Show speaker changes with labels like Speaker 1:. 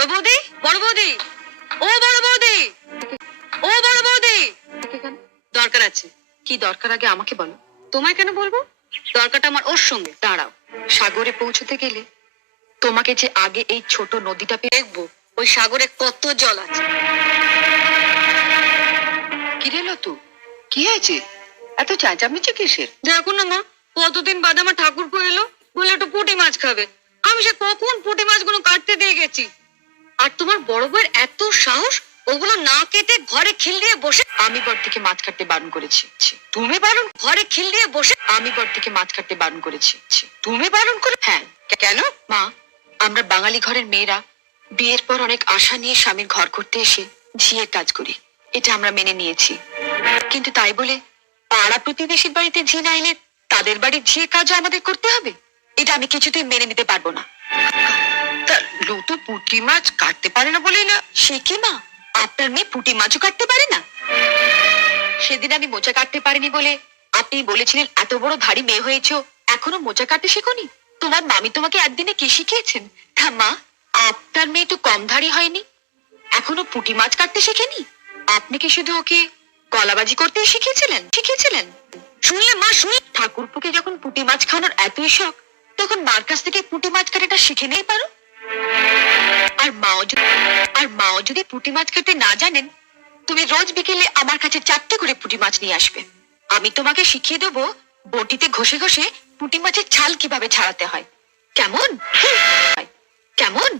Speaker 1: বড় বৌদি বড় বৌদি। ও বড় বৌদি। ও বড় বৌদি। দরকার আছে। কি দরকার আগে আমাকে বলো। তোমায় কেন বলব? দরকারটা আমার ওর সঙ্গে। দাঁড়াও। সাগরে পৌঁছতে গেলে তোমাকে যে আগে এই ছোট নদীটা দেখব, ওই সাগরে কত জল আছে।
Speaker 2: কি রে লতু? কি হয়েছে? এত চেঁচামেচি কিসের?
Speaker 1: দেখো না মা, কতদিন বাদে আমার ঠাকুর এলো বলে একটু পুঁটি মাছ খাবে। আমি সে কখন পুঁটি মাছগুলো কাটতে দিয়ে গেছি? আর তোমার বড় বউয়ের এত সাহস, ওগুলো না কেটে ঘরে খিল দিয়ে বসে
Speaker 2: আমি বর থেকে মাছ কাটতে বারণ করেছি।
Speaker 1: তুমি বারণ ঘরে খিল দিয়ে বসে
Speaker 2: আমি বর থেকে মাছ কাটতে বারণ করেছি।
Speaker 1: তুমি বারণ করে
Speaker 2: হ্যাঁ
Speaker 1: কেন?
Speaker 2: মা, আমরা বাঙালি ঘরের মেয়েরা বিয়ের পর অনেক আশা নিয়ে স্বামীর ঘর করতে এসে ঝিয়ের কাজ করি। এটা আমরা মেনে নিয়েছি। কিন্তু তাই বলে পাড়া প্রতিবেশীর বাড়িতে ঝি না এলে তাদের বাড়ির ঝিয়ে কাজও আমাদের করতে হবে? এটা আমি কিছুতেই মেনে নিতে পারব না।
Speaker 1: তা লুতু পুঁটি মাছ কাটতে পারে না বলেই না।
Speaker 2: সে কি মা? আপনার মেয়ে পুঁটি মাছও কাটতে পারে না? সেদিন আমি মোচা কাটতে পারিনি বলে আপনি বলেছিলেন এত বড় ধাড়ি মেয়ে হয়েছো এখনও মোচা কাটতে শেখনি? তোমার মামি তোমাকে একদিনে কি শিখিয়েছেন? তা মা আপনার মেয়ে তো কম ধাড়ি হয়নি? এখনও পুঁটি মাছ কাটতে শেখেনি? আপনি কি শুধু ওকে কলাবাজি করতেই শিখিয়েছিলেন? শিখিয়েছিলেন?
Speaker 1: শুনলে মা শুনি।
Speaker 2: ঠাকুরপুকে যখন পুঁটি মাছ খাওয়ানোর এতই শখ তখন মার কাছ থেকে পুঁটি মাছ কাটাটা শিখে নেই পারো? আর মাও আর মাও যদি পুঁটি মাছ খেতে না জানেন, তুমি রোজ বিকেলে আমার কাছে চারটে করে পুঁটি মাছ নিয়ে আসবে। আমি তোমাকে শিখিয়ে দেবো বটিতে ঘষে ঘষে পুঁটি মাছের ছাল কীভাবে ছাড়াতে হয়। কেমন? কেমন?